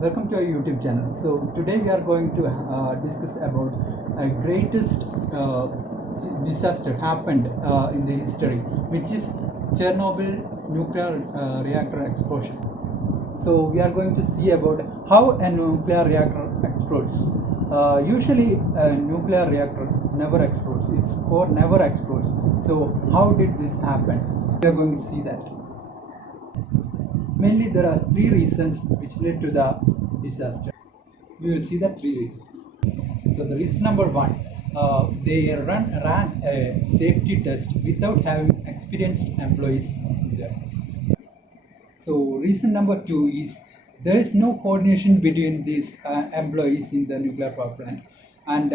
Welcome to our YouTube channel. So today we are going to discuss about a greatest disaster happened in the history, which is Chernobyl nuclear reactor explosion. So we are going to see about how a nuclear reactor explodes. Usually a nuclear reactor never explodes, its core never explodes. So how did this happen? We are going to see that. Mainly there are three reasons which led to the disaster. We will see the three reasons. So the reason number one, they ran a safety test without having experienced employees there. So reason number two is there is no coordination between these employees in the nuclear power plant, and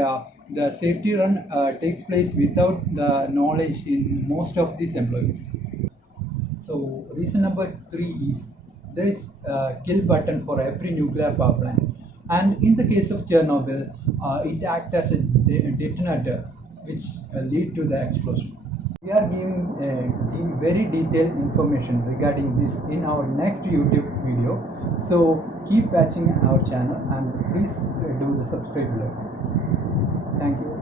the safety run takes place without the knowledge in most of these employees. So reason number three is there is a kill button for every nuclear power plant, and in the case of Chernobyl, it acts as a detonator which lead to the explosion. We are giving very detailed information regarding this in our next YouTube video. So keep watching our channel and please do the subscribe below. Thank you.